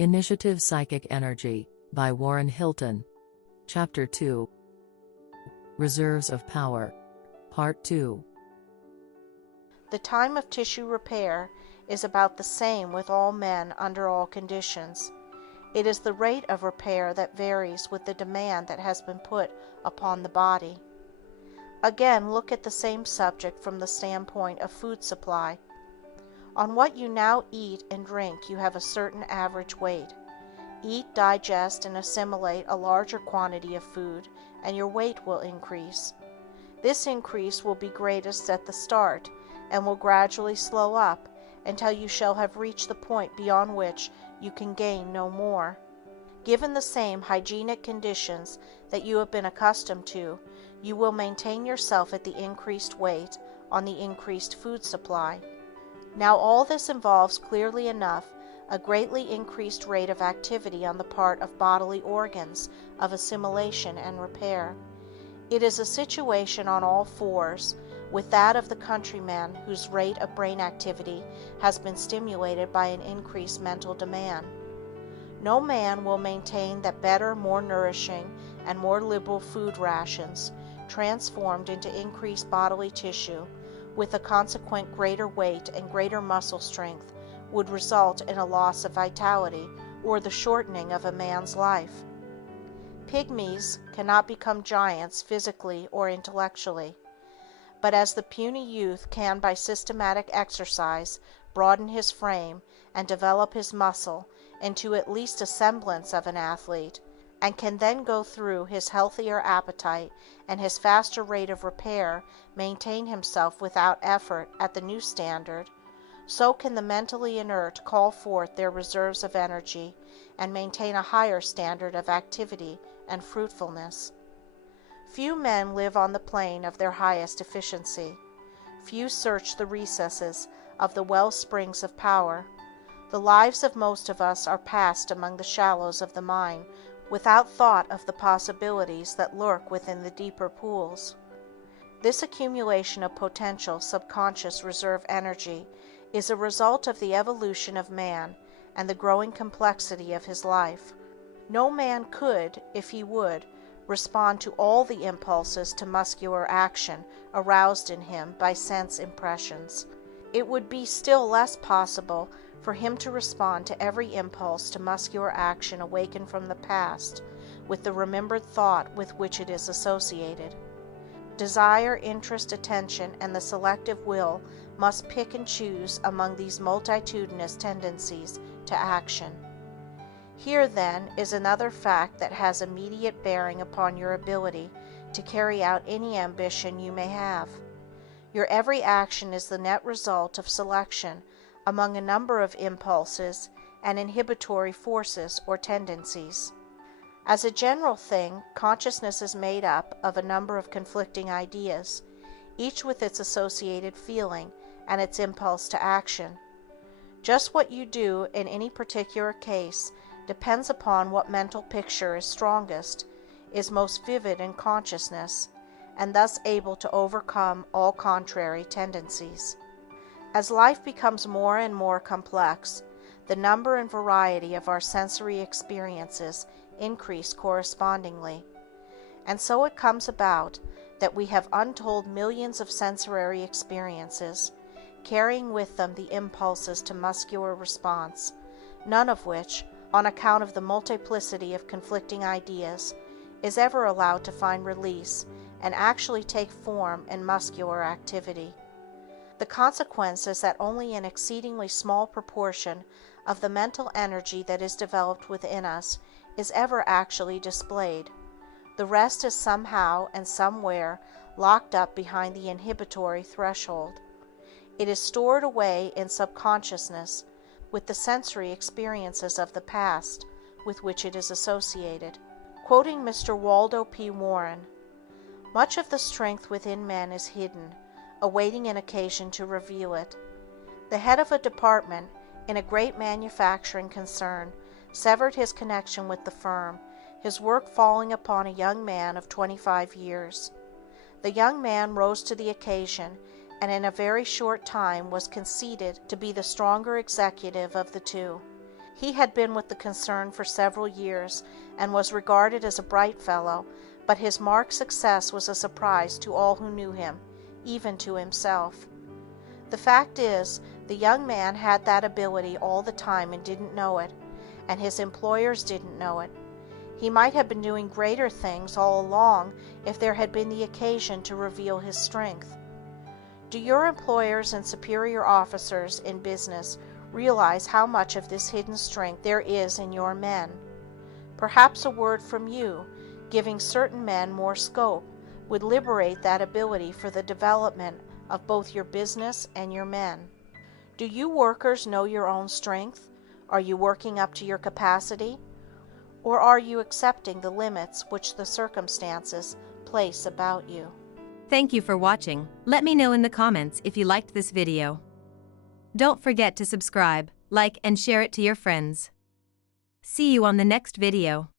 Initiative Psychic Energy, by Warren Hilton. Chapter 2. Reserves of Power. Part 2. The time of tissue repair is about the same with all men under all conditions. It is the rate of repair that varies with the demand that has been put upon the body. Again, look at the same subject from the standpoint of food supply. On what you now eat and drink you have a certain average weight. Eat, digest, and assimilate a larger quantity of food, and your weight will increase. This increase will be greatest at the start, and will gradually slow up until you shall have reached the point beyond which you can gain no more. Given the same hygienic conditions that you have been accustomed to, you will maintain yourself at the increased weight on the increased food supply. Now all this involves clearly enough a greatly increased rate of activity on the part of bodily organs of assimilation and repair. It is a situation on all fours with that of the countryman whose rate of brain activity has been stimulated by an increased mental demand. No man will maintain that better, more nourishing, and more liberal food rations, transformed into increased bodily tissue, with a consequent greater weight and greater muscle strength, would result in a loss of vitality or the shortening of a man's life. Pygmies cannot become giants physically or intellectually, but as the puny youth can by systematic exercise broaden his frame and develop his muscle into at least a semblance of an athlete, and can then go through his healthier appetite and his faster rate of repair maintain himself without effort at the new standard, so can the mentally inert call forth their reserves of energy and maintain a higher standard of activity and fruitfulness. Few men live on the plane of their highest efficiency. Few search the recesses of the well springs of power. The lives of most of us are passed among the shallows of the mine, without thought of the possibilities that lurk within the deeper pools. This accumulation of potential subconscious reserve energy is a result of the evolution of man and the growing complexity of his life. No man could, if he would, respond to all the impulses to muscular action aroused in him by sense impressions. It would be still less possible for him to respond to every impulse to muscular action awakened from the past with the remembered thought with which it is associated. Desire, interest, attention, and the selective will must pick and choose among these multitudinous tendencies to action. Here, then, is another fact that has immediate bearing upon your ability to carry out any ambition you may have. Your every action is the net result of selection among a number of impulses and inhibitory forces or tendencies. As a general thing, consciousness is made up of a number of conflicting ideas, each with its associated feeling and its impulse to action. Just what you do in any particular case depends upon what mental picture is strongest, is most vivid in consciousness, and thus able to overcome all contrary tendencies. As life becomes more and more complex, the number and variety of our sensory experiences increase correspondingly, and so it comes about that we have untold millions of sensory experiences, carrying with them the impulses to muscular response, none of which, on account of the multiplicity of conflicting ideas, is ever allowed to find release and actually take form in muscular activity. The consequence is that only an exceedingly small proportion of the mental energy that is developed within us is ever actually displayed. The rest is somehow and somewhere locked up behind the inhibitory threshold. It is stored away in subconsciousness with the sensory experiences of the past with which it is associated. Quoting Mr. Waldo P. Warren, "Much of the strength within men is hidden, awaiting an occasion to reveal it. The head of a department in a great manufacturing concern severed his connection with the firm, his work falling upon a young man of 25 years. The young man rose to the occasion and in a very short time was conceded to be the stronger executive of the two. He had been with the concern for several years and was regarded as a bright fellow, but his marked success was a surprise to all who knew him, even to himself. The fact is, the young man had that ability all the time and didn't know it, and his employers didn't know it. He might have been doing greater things all along if there had been the occasion to reveal his strength. Do your employers and superior officers in business realize how much of this hidden strength there is in your men? Perhaps a word from you, giving certain men more scope, would liberate that ability for the development of both your business and your men. Do you workers know your own strength? Are you working up to your capacity? Or are you accepting the limits which the circumstances place about you? Thank you for watching. Let me know in the comments if you liked this video. Don't forget to subscribe, like, and share it to your friends. See you on the next video.